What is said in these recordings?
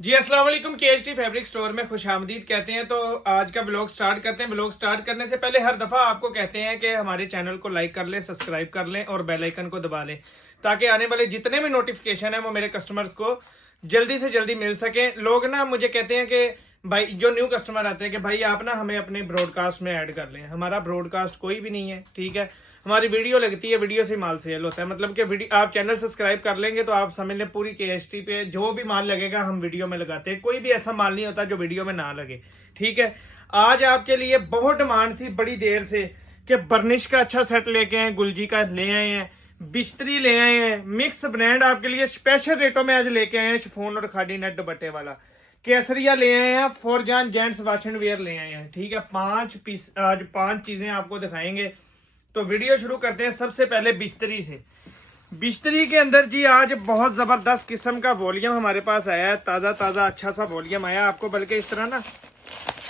जी अस्सलाम वालेकुम। केएचटी fabric store में खुशामदीद कहते हैं। तो आज का व्लॉग स्टार्ट करते हैं। व्लॉग स्टार्ट करने से पहले हर दफ़ा आपको कहते हैं कि हमारे चैनल को लाइक कर लें, सब्सक्राइब कर लें और बेल आइकन को दबा लें ताकि आने वाले जितने भी नोटिफिकेशन है वो मेरे कस्टमर्स को जल्दी से जल्दी मिल सके। लोग ना मुझे कहते हैं कि भाई, जो न्यू कस्टमर आते हैं कि भाई आप ना हमें अपने ब्रॉडकास्ट में ऐड कर लें। हमारा ब्रॉडकास्ट कोई भी नहीं है, ठीक है। हमारी वीडियो लगती है, वीडियो से माल सेल होता है। मतलब कि वीडियो आप चैनल सब्सक्राइब कर लेंगे तो आप समझ लें पूरी केएचटी पे जो भी माल लगेगा हम वीडियो में लगाते हैं। कोई भी ऐसा माल नहीं होता जो वीडियो में ना लगे, ठीक है। आज आपके लिए बहुत डिमांड थी बड़ी देर से कि बर्निश का अच्छा सेट लेके आए, गुलजी का ले आए हैं, बिस्तरी ले आए हैं, मिक्स ब्रांड आपके लिए स्पेशल रेटों में आज लेके आए हैं। शिफॉन और खादी नेट दुपट्टे वाला केसरिया ले आए हैं, फॉरजान जेंट्स वॉश एंड वेयर ले आए हैं, ठीक है। 5 पीस आज 5 चीजें आपको दिखाएंगे। तो वीडियो शुरू करते हैं सबसे पहले बिस्तरी से। बिस्तरी के अंदर जी आज बहुत जबरदस्त किस्म का वॉल्यूम हमारे पास आया है। ताजा ताजा अच्छा सा वॉल्यूम आया आपको, बल्कि इस तरह ना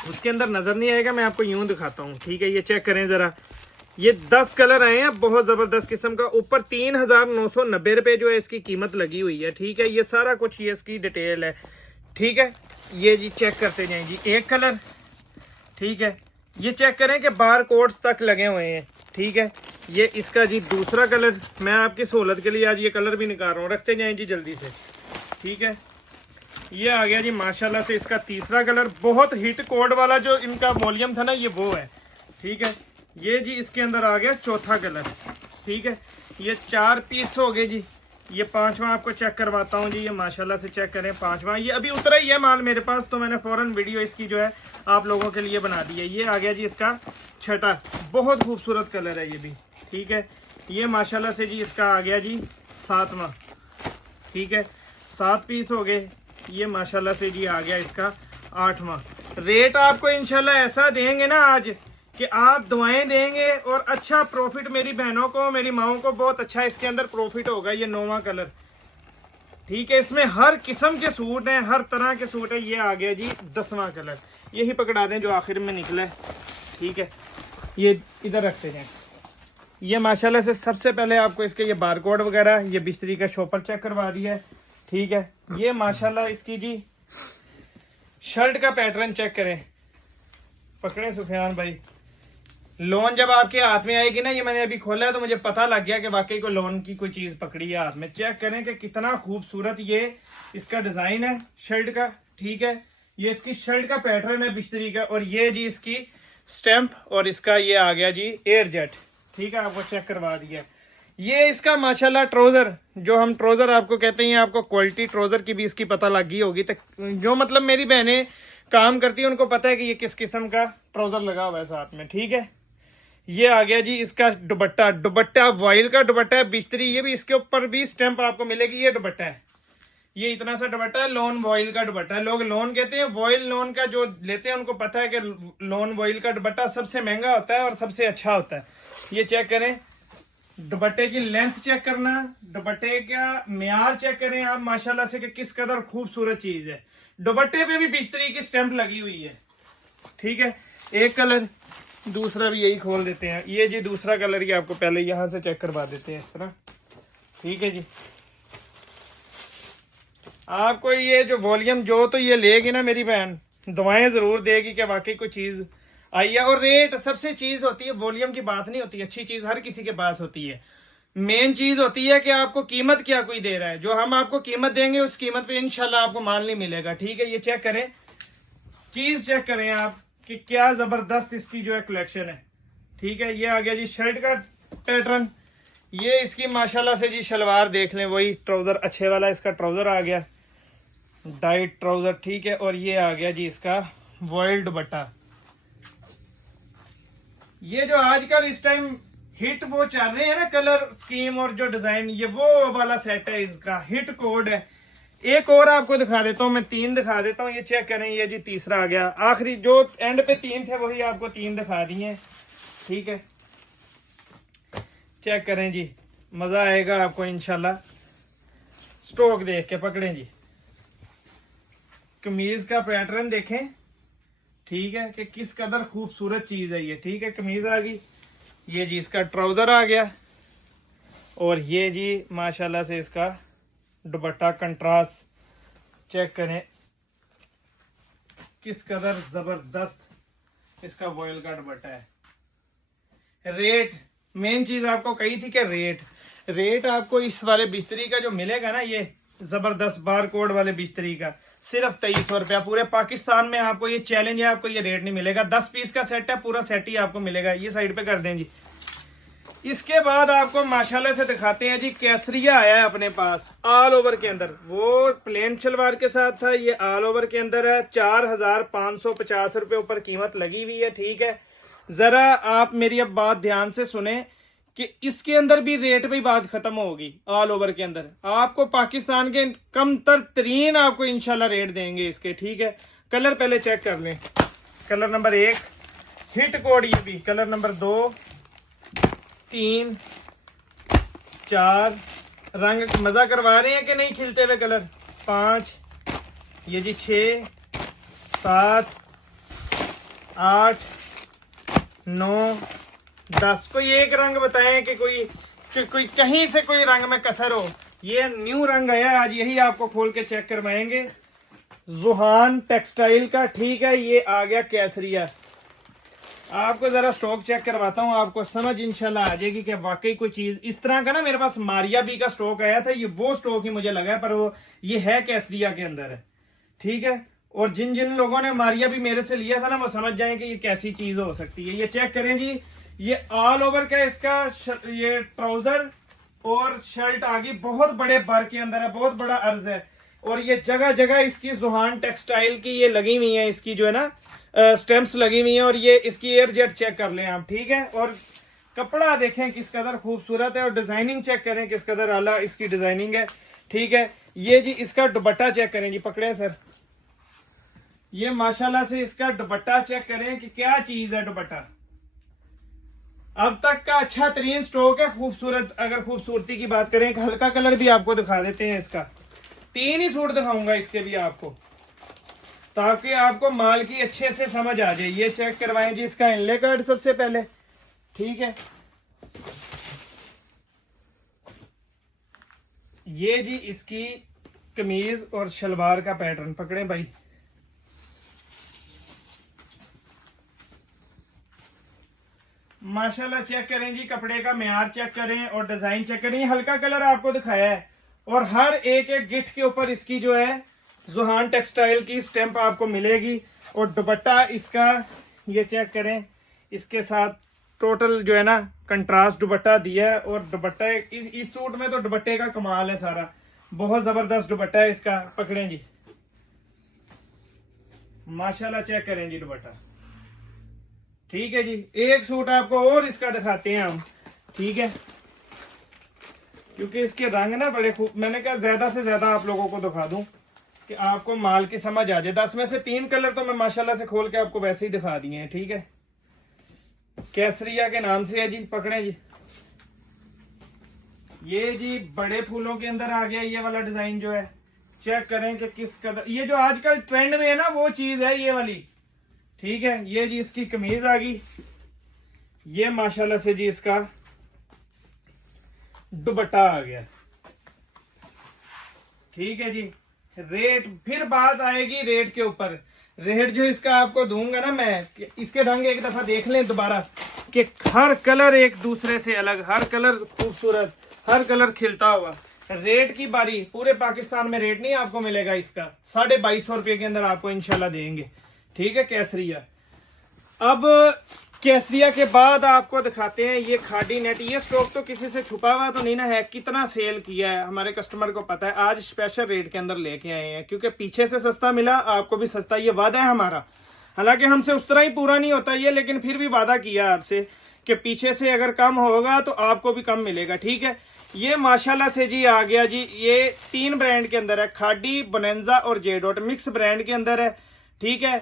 उसके अंदर नजर नहीं आएगा। मैं आपको यूं दिखाता हूँ, ठीक है। ये चेक करें जरा, ये 10 कलर आए हैं बहुत जबरदस्त किस्म का। ऊपर 3990 रुपए जो है इसकी कीमत लगी हुई है, ठीक है। ये सारा कुछ ये इसकी डिटेल है, ठीक है। ये जी चेक करते जाएं जी। एक कलर, ठीक है। ये चेक करें कि बार कोड्स तक लगे हुए हैं, ठीक है। ये इसका जी दूसरा कलर, मैं आपकी सहूलत के लिए आज ये कलर भी निकाल रहा हूँ, रखते जाएं जी जल्दी से, ठीक है। ये आ गया जी माशाल्लाह से इसका तीसरा कलर। बहुत हिट कोड वाला जो इनका वॉल्यूम था ना, ये वो है, ठीक है। ये जी इसके अंदर आ गया चौथा कलर, ठीक है। ये 4 पीस हो गए जी। ये 5वां आपको चेक करवाता हूँ जी। ये माशाल्लाह से चेक करें 5वां, ये अभी उतरा ही है माल मेरे पास, तो मैंने फौरन वीडियो इसकी जो है आप लोगों के लिए बना दी है। ये आ गया जी इसका छठा, बहुत खूबसूरत कलर है ये भी, ठीक है। ये माशाल्लाह से जी इसका आ गया जी 7वां, ठीक है। 7 पीस हो गए। ये माशाल्लाह से जी आ गया इसका 8वां। रेट आपको इंशाल्लाह ऐसा देंगे ना आज कि आप दुआएं देंगे और अच्छा प्रॉफिट मेरी बहनों को, मेरी माओं को बहुत अच्छा इसके अंदर प्रॉफिट होगा। ये 9वां कलर, ठीक है। इसमें हर किस्म के सूट हैं, हर तरह के सूट है। ये आ गया जी 10वां कलर, यही पकड़ा दें जो आखिर में निकला है, ठीक है। ये इधर रखते हैं। ये माशाल्लाह से सबसे पहले आपको इसके ये बारकोड वगैरह, ये बिस्तरी का शॉपर चेक करवा दिया है, ठीक है। ये माशाल्लाह इसकी जी शर्ट का पैटर्न चेक करें, पकड़े सुफियान भाई। लोन जब आपके हाथ में आएगी ना, ये मैंने अभी खोला है तो मुझे पता लग गया कि वाकई को लोन की कोई चीज पकड़ी है हाथ में। चेक करें कि कितना खूबसूरत ये इसका डिजाइन है शर्ट का, ठीक है। ये इसकी शर्ट का पैटर्न है बिस्तरी का, और ये जी इसकी स्टैंप, और इसका ये आ गया जी एयर जेट, ठीक है। आपको चेक करवा दिया। ये इसका माशाल्लाह ट्राउजर, जो हम ट्राउजर आपको कहते हैं, आपको क्वालिटी ट्राउजर की भी इसकी पता लग गई होगी। तक जो मतलब मेरी बहनें काम करती है उनको पता है कि ये किस किस्म का ट्राउजर लगा हुआ है साथ में, ठीक है। ये आ गया जी इसका दुपट्टा, दुपट्टा वॉइल का दुपट्टा है बिस्तरी। ये भी इसके ऊपर भी स्टैंप आपको मिलेगी। ये दुपट्टा है, ये इतना सा दुपट्टा है, लोन वॉइल का दुपट्टा है। लोग लोन कहते हैं, वॉइल लोन का जो लेते हैं उनको पता है कि लोन वॉइल का दुपट्टा सबसे महंगा होता है और सबसे अच्छा होता है। ये चेक करें, दुपट्टे की लेंथ चेक करना, दुपट्टे का म्यार चेक करें आप माशाल्लाह से कि किस कदर खूबसूरत चीज है। दुपट्टे पे भी बिस्तरी की स्टैंप लगी हुई है, ठीक है। एक कलर, दूसरा भी यही खोल देते हैं। ये जी दूसरा कलर, ये आपको पहले यहां से चेक करवा देते हैं इस तरह, ठीक है जी। आपको ये जो वॉल्यूम जो तो ये लेगी ना मेरी बहन, दुआएं जरूर देगी कि वाकई कोई चीज आई है। और रेट सबसे चीज होती है, वॉल्यूम की बात नहीं होती। अच्छी चीज हर किसी के पास होती है, मेन चीज होती है कि आपको कीमत क्या कोई दे रहा है। जो हम आपको कीमत देंगे उस कीमत पे इंशाल्लाह आपको माल नहीं मिलेगा, ठीक है। ये चेक करें, चीज चेक करें आप कि क्या जबरदस्त इसकी जो है कलेक्शन है, ठीक है। ये आ गया जी शर्ट का पैटर्न। ये इसकी माशाल्लाह से जी शलवार देख लें, वही ट्राउजर अच्छे वाला इसका ट्राउजर आ गया, डाइट ट्राउजर, ठीक है। और ये आ गया जी इसका वॉइल दुपट्टा। ये जो आजकल इस टाइम हिट वो चल रहे हैं ना कलर स्कीम और जो डिजाइन, ये वो वाला सेट है, इसका हिट कोड है। एक और आपको दिखा देता हूँ, मैं 3 दिखा देता हूँ। ये चेक करें, ये जी तीसरा आ गया। आखिरी जो एंड पे 3 थे वही आपको 3 दिखा दिए, ठीक है। चेक करें जी, मजा आएगा आपको इंशाल्लाह। स्टॉक देख के पकड़ें जी, कमीज का पैटर्न देखें, ठीक है, कि किस कदर खूबसूरत चीज है ये, ठीक है। कमीज आ गई, ये जी इसका ट्राउजर आ गया, और ये जी माशाल्लाह से इसका दुपट्टा कंट्रास्ट चेक करें, किस कदर जबरदस्त इसका वॉयल का दुपट्टा है। रेट, मेन चीज आपको कही थी कि रेट आपको इस वाले बिस्तरी का जो मिलेगा ना, ये जबरदस्त बार कोड वाले बिस्तरी का सिर्फ 2300 रुपया। पूरे पाकिस्तान में आपको ये चैलेंज है, आपको ये रेट नहीं मिलेगा। 10 पीस का सेट है, पूरा सेट ही आपको मिलेगा। ये साइड पे कर दें जी। इसके बाद आपको माशाल्लाह से दिखाते हैं जी, केसरिया आया है अपने पास ऑल ओवर के अंदर। वो प्लेन शलवार के साथ था, ये ऑल ओवर के अंदर है। 4550 रुपये ऊपर कीमत लगी हुई है। ठीक है, जरा आप मेरी अब बात ध्यान से सुने कि इसके अंदर भी रेट पे बात खत्म होगी। ऑल ओवर के अंदर आपको पाकिस्तान के कमतर तरीन आपको इंशाल्लाह रेट देंगे इसके। ठीक है, कलर पहले चेक कर लें। कलर नंबर 1 हिट कोड, ये भी कलर नंबर 2, 3, 4 रंग मजा करवा रहे हैं कि नहीं खिलते हुए कलर। 5, ये जी 6, 7, 8, 9, 10। कोई एक रंग बताएं कि कोई कहीं से कोई रंग में कसर हो। ये न्यू रंग आया आज, यही आपको खोल के चेक करवाएंगे। जुहान टेक्सटाइल का। ठीक है, ये आ गया केसरिया। आपको जरा स्टॉक चेक करवाता हूँ, आपको समझ इंशाल्लाह आ जाएगी कि वाकई कोई चीज इस तरह का ना मेरे पास मारिया बी का स्टॉक आया था, ये वो स्टॉक ही मुझे लगा है, पर वो ये है केसरिया के अंदर है। ठीक है, और जिन जिन लोगों ने मारिया भी मेरे से लिया था ना, वो समझ जाए कि ये कैसी चीज हो सकती है। ये चेक करें जी, ये ऑल ओवर का इसका ये ट्राउजर और शर्ट आ गई, बहुत बड़े बर के अंदर है, बहुत बड़ा अर्ज है। और ये जगह जगह इसकी जुहान टेक्सटाइल की ये लगी हुई है, इसकी जो है ना स्टेम्प्स लगी हुई है। और ये इसकी एयर जेट चेक कर लें आप। ठीक है, और कपड़ा देखें किस कदर खूबसूरत है, और डिजाइनिंग चेक करें किस कदर आला इसकी डिजाइनिंग है। ठीक है, ये जी इसका दुपट्टा चेक करें जी, पकड़े सर। ये माशाल्लाह से इसका दुपट्टा चेक करें कि क्या चीज है दुपट्टा। अब तक का अच्छा तरीन स्टॉक है, खूबसूरत। अगर खूबसूरती की बात करें, हल्का कलर भी आपको दिखा देते हैं इसका। 3 ही सूट दिखाऊंगा इसके भी आपको, ताकि आपको माल की अच्छे से समझ आ जाए। ये चेक करवाएं जी इसका इनले कार्ड सबसे पहले। ठीक है, ये जी इसकी कमीज और शलवार का पैटर्न पकड़े भाई। माशाल्लाह चेक करें जी, कपड़े का म्यार चेक करें और डिजाइन चेक करें। हल्का कलर आपको दिखाया है, और हर एक एक गिफ्ट के ऊपर इसकी जो है जुहान टेक्सटाइल की स्टैंप आपको मिलेगी। और दुपट्टा इसका ये चेक करें, इसके साथ टोटल जो है ना कंट्रास्ट दुपट्टा दिया है। और दुपट्टा इस सूट में तो दुपट्टे का कमाल है सारा, बहुत जबरदस्त दुपट्टा है इसका। पकड़ें जी, माशाल्लाह चेक करें जी दुपट्टा। ठीक है जी, एक सूट आपको और इसका दिखाते हैं हम। ठीक है, क्योंकि इसके रंग ना बड़े खूब, मैंने कहा ज्यादा से ज्यादा आप लोगों को दिखा दूं कि आपको माल की समझ आ जाए। 10 में से 3 कलर तो मैं माशाल्लाह से खोल के आपको वैसे ही दिखा दिए हैं। ठीक है, केसरिया के नाम से है जी। पकड़े जी, ये जी बड़े फूलों के अंदर आ गया ये वाला डिजाइन जो है। चेक करें कि किस कदर, ये जो आजकल ट्रेंड में है ना वो चीज है ये वाली। ठीक है, ये जी इसकी कमीज आ गई। ये माशाल्लाह से जी इसका दुपट्टा आ गया। ठीक है जी, रेट फिर बात आएगी रेट के ऊपर। रेट जो इसका आपको दूंगा ना मैं, इसके रंग एक दफा देख लें दोबारा कि हर कलर एक दूसरे से अलग, हर कलर खूबसूरत, हर कलर खिलता हुआ। रेट की बारी, पूरे पाकिस्तान में रेट नहीं आपको मिलेगा इसका। 2250 रुपये के अंदर आपको इंशाल्लाह देंगे। ठीक है, केसरिया। अब केसरिया के बाद आपको दिखाते हैं ये खादी नेट। ये स्टॉक तो किसी से छुपा हुआ तो नहीं ना है, कितना सेल किया है हमारे कस्टमर को पता है। आज स्पेशल रेट के अंदर लेके आए हैं, क्योंकि पीछे से सस्ता मिला, आपको भी सस्ता, ये वादा है हमारा। हालांकि हमसे उस तरह ही पूरा नहीं होता ये, लेकिन फिर भी वादा किया आपसे कि पीछे से अगर कम होगा तो आपको भी कम मिलेगा। ठीक है, ये माशाल्लाह से जी आ गया जी। ये 3 ब्रांड के अंदर है, खादी, बोनेंजा और जे डॉट, मिक्स ब्रांड के अंदर है। ठीक है,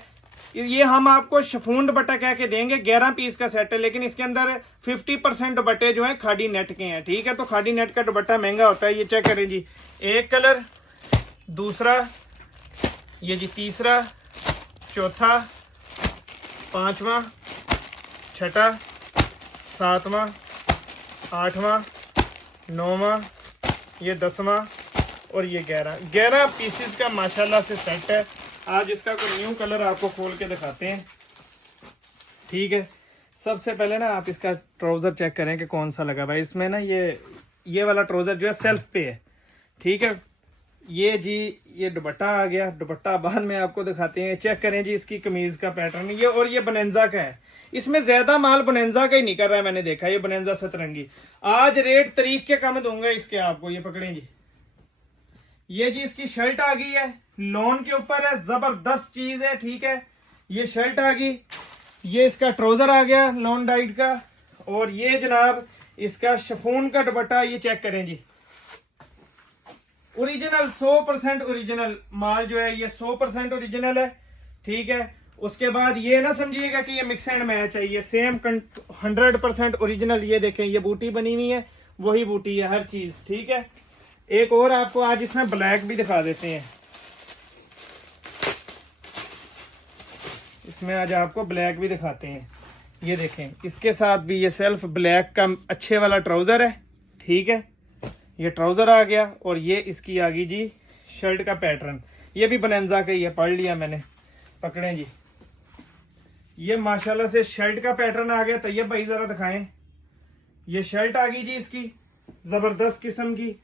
ये हम आपको शिफॉन दुपट्टा कह के देंगे। 11 पीस का सेट है, लेकिन इसके अंदर 50% दुपट्टे जो है खादी नेट के हैं। ठीक है, तो खादी नेट का दुपट्टा महंगा होता है। ये चेक करें जी, एक कलर, दूसरा, ये जी तीसरा, चौथा, 5वां, छठा, 7वां, 8वां, 9वां, ये 10वां और ये 11 पीसेस का माशाल्लाह से सेट है। आज इसका कोई न्यू कलर आपको खोल के दिखाते हैं। ठीक है, सबसे पहले ना आप इसका ट्राउज़र चेक करें कि कौन सा लगा भाई। इसमें ना ये वाला ट्राउज़र जो है सेल्फ पे है। ठीक है, ये जी ये दुपट्टा आ गया। दुपट्टा बाद में आपको दिखाते हैं। चेक करें जी इसकी कमीज का पैटर्न ये, और ये बोनेंजा का है। इसमें ज्यादा माल बोनेंजा का ही निकल रहा है, मैंने देखा। ये बोनेंजा सतरंगी आज रेट तारीख के कम दूंगा इसके आपको। ये पकड़े जी, ये जी इसकी शर्ट आ गई है, लॉन के ऊपर है, जबरदस्त चीज है। ठीक है, ये शर्ट आ गई, ये इसका ट्राउजर आ गया लॉन डाइट का, और ये जनाब इसका शिफॉन का दुपट्टा। ये चेक करें जी, ओरिजिनल 100% ओरिजिनल माल जो है ये 100% ओरिजिनल है। ठीक है, उसके बाद ये ना समझिएगा कि ये मिक्स एंड मैच है, ये सेम 100% ओरिजिनल। ये देखें, ये बूटी बनी हुई है, वही बूटी है हर चीज। ठीक है, एक और आपको आज इसमें ब्लैक भी दिखा देते हैं। इसमें आज आपको ब्लैक भी दिखाते हैं। ये देखें, इसके साथ भी ये सेल्फ ब्लैक का अच्छे वाला ट्राउजर है। ठीक है, ये ट्राउजर आ गया, और ये इसकी आ गई जी शर्ट का पैटर्न। ये भी बोनेंजा का ही है, पढ़ लिया मैंने। पकड़े जी, ये माशाल्लाह से शर्ट का पैटर्न आ गया। तैयब भाई जरा दिखाएं। ये शर्ट आ गई जी इसकी जबरदस्त किस्म की।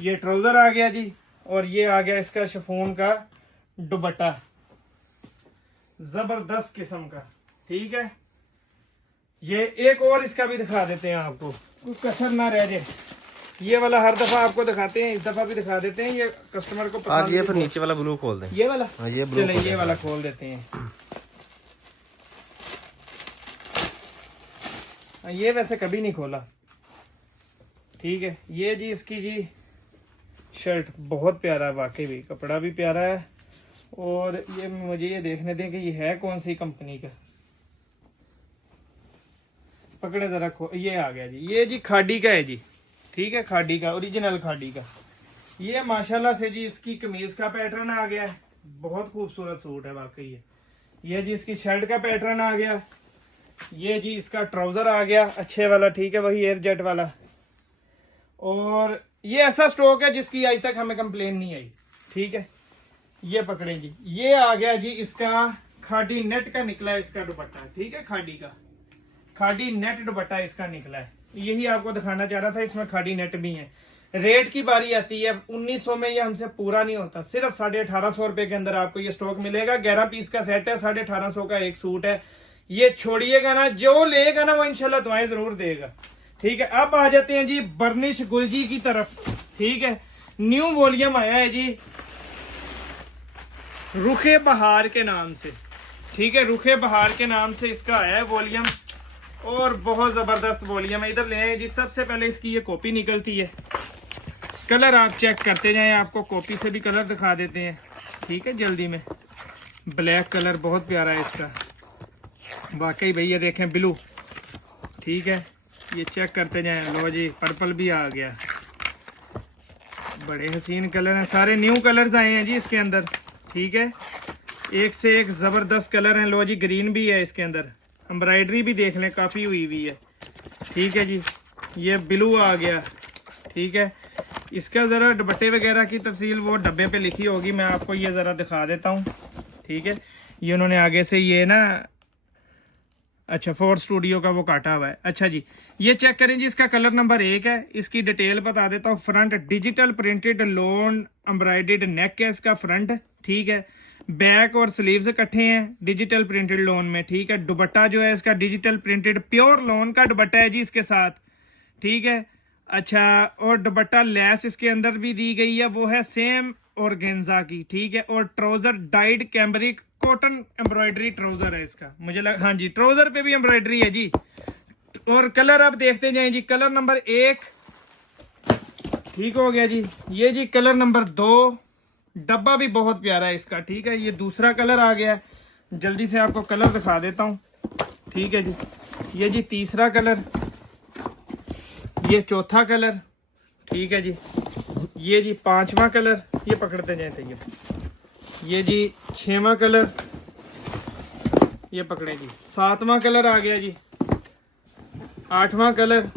ये ट्राउजर आ गया जी, और ये आ गया इसका शिफॉन का दुपट्टा, जबरदस्त किस्म का। ठीक है, ये एक और इसका भी दिखा देते हैं आपको, कोई कसर ना रह जाए। ये वाला हर दफा आपको दिखाते हैं, इस दफा भी दिखा देते हैं। ये कस्टमर को पसंद। ये फिर नीचे वाला ब्लू खोल दें। ये वाला, ये ब्लू, चले ये वाला खोल देते हैं। ये वैसे कभी नहीं खोला। ठीक है, ये जी इसकी जी शर्ट बहुत प्यारा है, वाकई भी कपड़ा भी प्यारा है। और ये मुझे ये देखने दें कि ये है कौन सी कंपनी का। पकड़े जरा, ये आ गया जी, ये जी खाड़ी का है जी। ठीक है, खाड़ी का, ओरिजिनल खाड़ी का। ये माशाल्लाह से जी इसकी कमीज का पैटर्न आ गया है, बहुत खूबसूरत सूट है वाकई। ये जी इसकी शर्ट का पैटर्न आ गया। ये जी इसका ट्राउजर आ गया अच्छे वाला। ठीक है, वही एयर जेट वाला। और ये ऐसा स्टॉक है जिसकी आज तक हमें कंप्लेन नहीं आई। ठीक है, ये पकड़े जी, ये आ गया जी इसका खाड़ी नेट का निकला है इसका दुपट्टा। ठीक है, खाड़ी का, खाड़ी नेट दुपट्टा इसका निकला है। यही आपको दिखाना चाह रहा था, इसमें खाड़ी नेट भी है। रेट की बारी आती है 1900 में, ये हमसे पूरा नहीं होता। सिर्फ 1850 रुपए के अंदर आपको ये स्टॉक मिलेगा। 11 पीस का सेट है, 1850 का एक सूट है। ये छोड़िएगा ना, जो लेगा ना वो इंशाल्लाह दुआएं जरूर देगा। ठीक है, अब आ जाते हैं जी बर्निश गुलजी की तरफ। ठीक है, न्यू वॉल्यूम आया है जी रुखे बहार के नाम से। ठीक है, रुखे बहार के नाम से इसका आया है वॉल्यूम, और बहुत जबरदस्त वॉल्यूम है। इधर ले आए जी। सबसे पहले इसकी ये कॉपी निकलती है। कलर आप चेक करते जाएं, आपको कॉपी से भी कलर दिखा देते हैं। ठीक है, जल्दी में। ब्लैक कलर बहुत प्यारा है इसका वाकई भाई। ये देखें ब्लू। ठीक है, ये चेक करते जाएं। लो जी, पर्पल भी आ गया। बड़े हसीन कलर हैं, सारे न्यू कलर्स आए हैं जी इसके अंदर। ठीक है, एक से एक जबरदस्त कलर हैं। लो जी, ग्रीन भी है इसके अंदर। एम्ब्रॉयडरी भी देख लें, काफी हुई हुई है। ठीक है जी, ये ब्लू आ गया। ठीक है, इसका जरा दुपट्टे वगैरह की तफसील वो डब्बे पे लिखी होगी, मैं आपको ये जरा दिखा देता हूँ। ठीक है, ये उन्होंने आगे से ये ना, अच्छा, फोर्थ स्टूडियो का वो काटा हुआ है। अच्छा जी, ये चेक करें जी, इसका कलर नंबर 1 है। इसकी डिटेल बता देता हूँ। Front digital printed loan embroidered नेक है इसका फ्रंट। ठीक है, बैक और स्लीव्स इकट्ठे हैं डिजिटल प्रिंटेड लोन में। ठीक है, दुपट्टा जो है इसका डिजिटल प्रिंटेड प्योर लोन का दुपट्टा है जी इसके साथ। ठीक है, अच्छा, और दुपट्टा लेस इसके अंदर भी दी गई है, वो है सेम ऑर्गेन्जा की। ठीक है, और trouser died cambric cotton embroidery trouser है इसका। मुझे लगा, हाँ जी, ट्राउजर पे भी एम्ब्रॉयडरी है जी। और कलर आप देखते जाएं जी। कलर नंबर 1 ठीक हो गया जी। ये जी कलर नंबर 2, डब्बा भी बहुत प्यारा है इसका। ठीक है, ये दूसरा कलर आ गया। जल्दी से आपको कलर दिखा देता हूँ। ठीक है जी, ये जी तीसरा कलर, ये चौथा कलर। ठीक है जी, ये जी 5वां कलर। ये पकड़ते जाए थे। ये जी 6वां कलर। ये पकड़े जी 7वां कलर आ गया जी। 8वां कलर,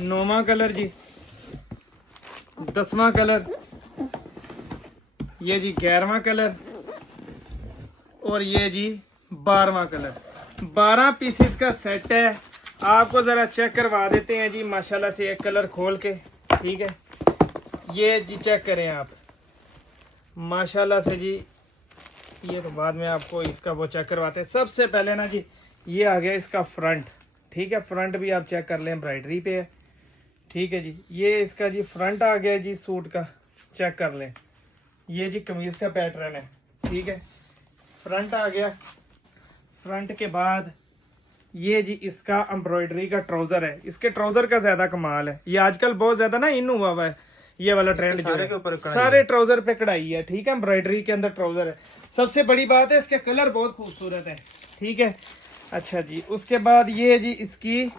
9वां कलर जी, 10वां कलर, ये जी 11वां कलर और ये जी 12वां कलर। 12 पीसेस का सेट है। आपको ज़रा चेक करवा देते हैं जी माशाल्लाह से एक कलर खोल के। ठीक है, ये जी चेक करें आप माशाल्लाह से जी। ये तो बाद में आपको इसका वो चेक करवाते हैं। सबसे पहले ना जी ये आ गया इसका फ्रंट। ठीक है, फ्रंट भी आप चेक कर लें, एम्ब्रॉयडरी पे है। ठीक है जी, ये इसका जी फ्रंट आ गया जी सूट का, चेक कर लें। ये जी कमीज का पैटर्न है। ठीक है, फ्रंट आ गया। फ्रंट के बाद ये जी इसका एम्ब्रॉयडरी का ट्राउजर है। इसके ट्राउजर का ज्यादा कमाल है। ये आजकल बहुत ज्यादा ना इन हुआ है ये वाला ट्रेंड, जो सारे ट्राउजर पे कढ़ाई है। ठीक है, एम्ब्रॉयडरी के अंदर ट्राउजर है। सबसे बड़ी बात है इसके कलर बहुत खूबसूरत है। ठीक है, अच्छा जी, उसके बाद ये जी इसकी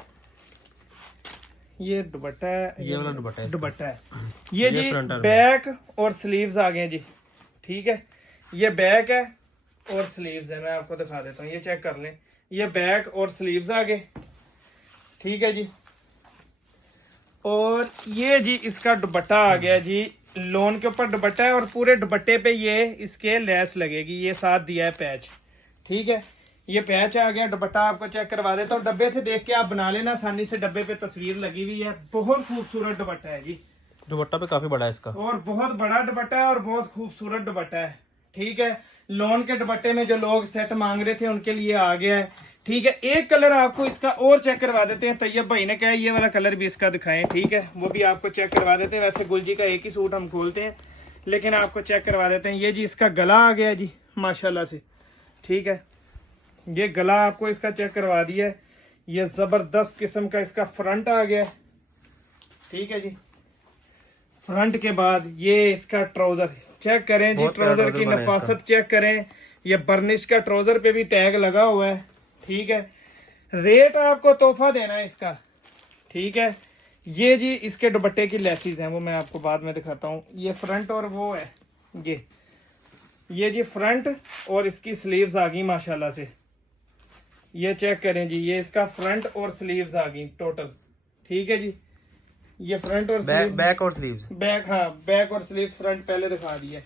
ये दुपट्टा है, ये वाला दुपट्टा है। ये जी बैक और स्लीव्स आ गए जी। ठीक है, ये बैक है और स्लीव्स है। मैं आपको दिखा देता हूँ, ये चेक कर लें। ये बैक और स्लीव्स आ गए। ठीक है जी, और ये जी इसका दुपट्टा आ गया जी। लोन के ऊपर दुपट्टा है और पूरे दुपट्टे पे ये इसके लेस लगेगी। ये साथ दिया है पैच। ठीक है, ये पैच आ गया। दुपट्टा आपको चेक करवा देता हूँ। डब्बे से देख के आप बना लेना आसानी से, डब्बे पे तस्वीर लगी हुई है। बहुत खूबसूरत दुपट्टा है जी। दुपट्टा पे काफी बड़ा है इसका, और बहुत बड़ा दुपट्टा है और बहुत खूबसूरत दुपट्टा है। ठीक है, लोन के दुपट्टे में जो लोग सेट मांग रहे थे उनके लिए आ गया है। ठीक है, एक कलर आपको इसका और चेक करवा देते हैं। तैयब भाई ने कहा ये वाला कलर भी इसका दिखाएं। ठीक है, वो भी आपको चेक करवा देते हैं। वैसे गुलजी का एक ही सूट हम खोलते हैं, लेकिन आपको चेक करवा देते हैं। ये जी इसका गला आ गया जी माशाल्लाह से। ठीक है, ये गला आपको इसका चेक करवा दिया है। ये जबरदस्त किस्म का इसका फ्रंट आ गया। ठीक है जी, फ्रंट के बाद ये इसका ट्राउजर चेक करें जी। ट्राउजर की नफासत चेक करें। ये बर्निश का ट्राउजर पे भी टैग लगा हुआ है। ठीक है, रेट आपको तोहफा देना है इसका। ठीक है, ये जी इसके दुपट्टे की लेसिस हैं, वो मैं आपको बाद में दिखाता हूँ। ये फ्रंट और वो है ये जी फ्रंट और इसकी स्लीव्स आ गई माशाल्लाह से। ये चेक करें जी, ये इसका फ्रंट और स्लीव्स आ गई टोटल। ठीक है जी, ये फ्रंट और बैक और स्लीव्स, बैक, हाँ बैक और स्लीव्स। फ्रंट पहले दिखा दिया।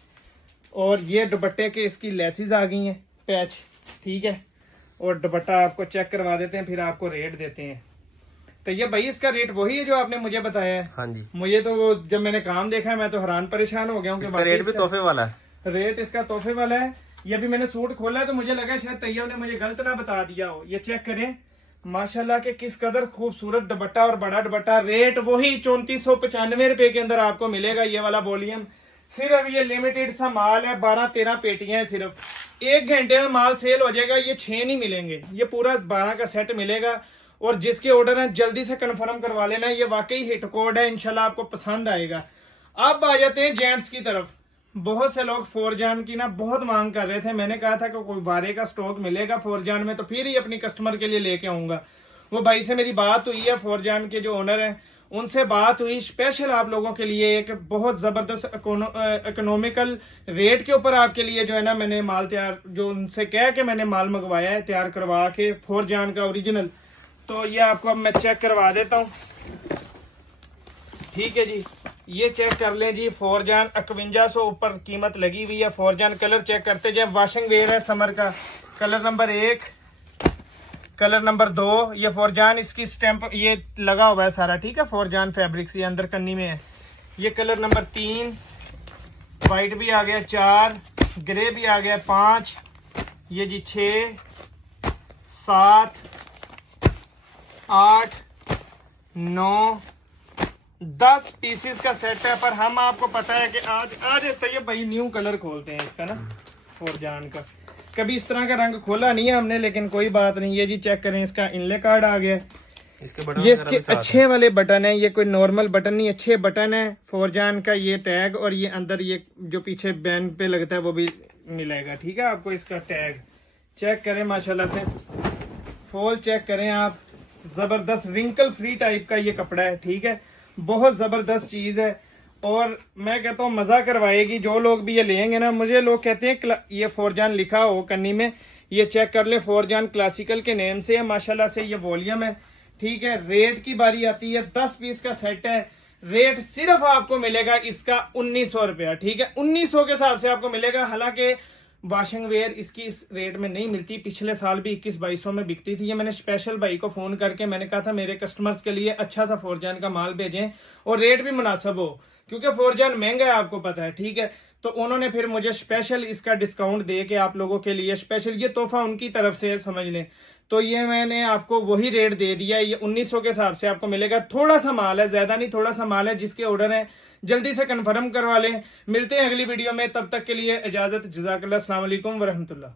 और ये दुपट्टे के इसकी लेसिस आ गई हैं, पैच। ठीक है, और दुपट्टा आपको चेक करवा देते हैं, फिर आपको रेट देते हैं। तो ये भाई इसका रेट वही है जो आपने मुझे बताया है। हाँ जी, मुझे तो वो जब मैंने काम देखा मैं तो हैरान परेशान हो गया हूँ। इसका रेट भी तोहफे वाला है। रेट इसका तोहफे वाला है। ये भी मैंने सूट खोला है तो मुझे लगा शायद तैयब ने मुझे गलत ना बता दिया हो। ये चेक करें माशाल्लाह के किस कदर खूबसूरत दुपट्टा और बड़ा दुपट्टा। रेट वही 3495 रुपए के अंदर आपको मिलेगा ये वाला वॉल्यूम। सिर्फ ये लिमिटेड सा माल है, 12-13 पेटियां हैं सिर्फ। 1 घंटे में माल सेल हो जाएगा। ये 6 नहीं मिलेंगे, ये पूरा 12 का सेट मिलेगा। और जिसके ऑर्डर है जल्दी से कंफर्म करवा लेना। ये वाकई हिट कोड है, इंशाल्लाह आपको पसंद आएगा। अब आ जाते हैं जेंट्स की तरफ। बहुत से लोग फोरजान की ना बहुत मांग कर रहे थे। मैंने कहा था कि कोई बारे का स्टॉक मिलेगा फोरजान में तो फिर ही अपनी कस्टमर के लिए लेके आऊंगा। वो भाई से मेरी बात हुई है, फोरजान के जो ओनर हैं उनसे बात हुई। स्पेशल आप लोगों के लिए एक बहुत जबरदस्त इकोनॉमिकल रेट के ऊपर आपके लिए जो है ना मैंने माल तैयार, जो उनसे कह के मैंने माल मंगवाया है तैयार करवा के, फोरजान का ओरिजिनल। तो ये आपको अब मैं चेक करवा देता हूँ। ठीक है जी, ये चेक कर लें जी। फोरजान 5100 ऊपर कीमत लगी हुई है। फोरजान कलर चेक करते जाए। वॉशिंग वेयर है समर का। कलर नंबर 1, कलर नंबर 2, ये फोरजान इसकी स्टैंप ये लगा हुआ है सारा। ठीक है, फोरजान फैब्रिक्स ये अंदर कन्नी में है। ये कलर नंबर 3, वाइट भी आ गया 4, ग्रे भी आ गया 5, ये जी 6, 7, 8, 9, 10 पीसेस का सेट है। पर हम आपको पता है कि आज तो ये भाई न्यू कलर खोलते हैं इसका ना फोरजान का। कभी इस तरह का रंग खोला नहीं है हमने, लेकिन कोई बात नहीं। ये जी चेक करें, इसका इनले कार्ड आ गया। ये इसके अच्छे वाले बटन है, ये कोई नॉर्मल बटन नहीं, अच्छे बटन है। फोरजान का ये टैग और ये अंदर ये जो पीछे बैन पे लगता है वो भी मिलेगा। ठीक है, आपको इसका टैग चेक करें माशाल्लाह से। फॉल चेक करें आप, जबरदस्त रिंकल फ्री टाइप का ये कपड़ा है। ठीक है, बहुत जबरदस्त चीज है और मैं कहता हूँ मजा करवाएगी। जो लोग भी ये लेंगे ना, मुझे लोग कहते हैं ये फोरजान लिखा हो कन्नी में, ये चेक कर ले। फोरजान क्लासिकल के नेम से है माशाल्लाह से। ये वॉल्यूम है। ठीक है, रेट की बारी आती है। 10 पीस का सेट है। रेट सिर्फ आपको मिलेगा इसका 1900 रुपया, ठीक है। 1900 के हिसाब से आपको मिलेगा। हालांकि वॉशिंग वेयर इसकी इस रेट में नहीं मिलती, पिछले साल भी 2100-2200 में बिकती थी। ये मैंने स्पेशल भाई को फोन करके मैंने कहा था मेरे कस्टमर्स के लिए अच्छा सा फोरजान का माल भेजें और रेट भी मुनासिब हो, क्योंकि फोरजान महंगा है आपको पता है, ठीक है। तो उन्होंने फिर मुझे स्पेशल इसका डिस्काउंट दे के आप लोगों के लिए स्पेशल, ये तोहफा उनकी तरफ से समझ लें, तो ये मैंने आपको वही रेट दे दिया। ये 1900 के हिसाब से आपको मिलेगा। थोड़ा सा माल है, ज्यादा नहीं, थोड़ा सा माल है। जिसके ऑर्डर है जल्दी से कंफर्म करवा लें। मिलते हैं अगली वीडियो में, तब तक के लिए इजाजत। जज़ाकल्लाह, अस्सलाम वालेकुम वरहमतुल्लाह।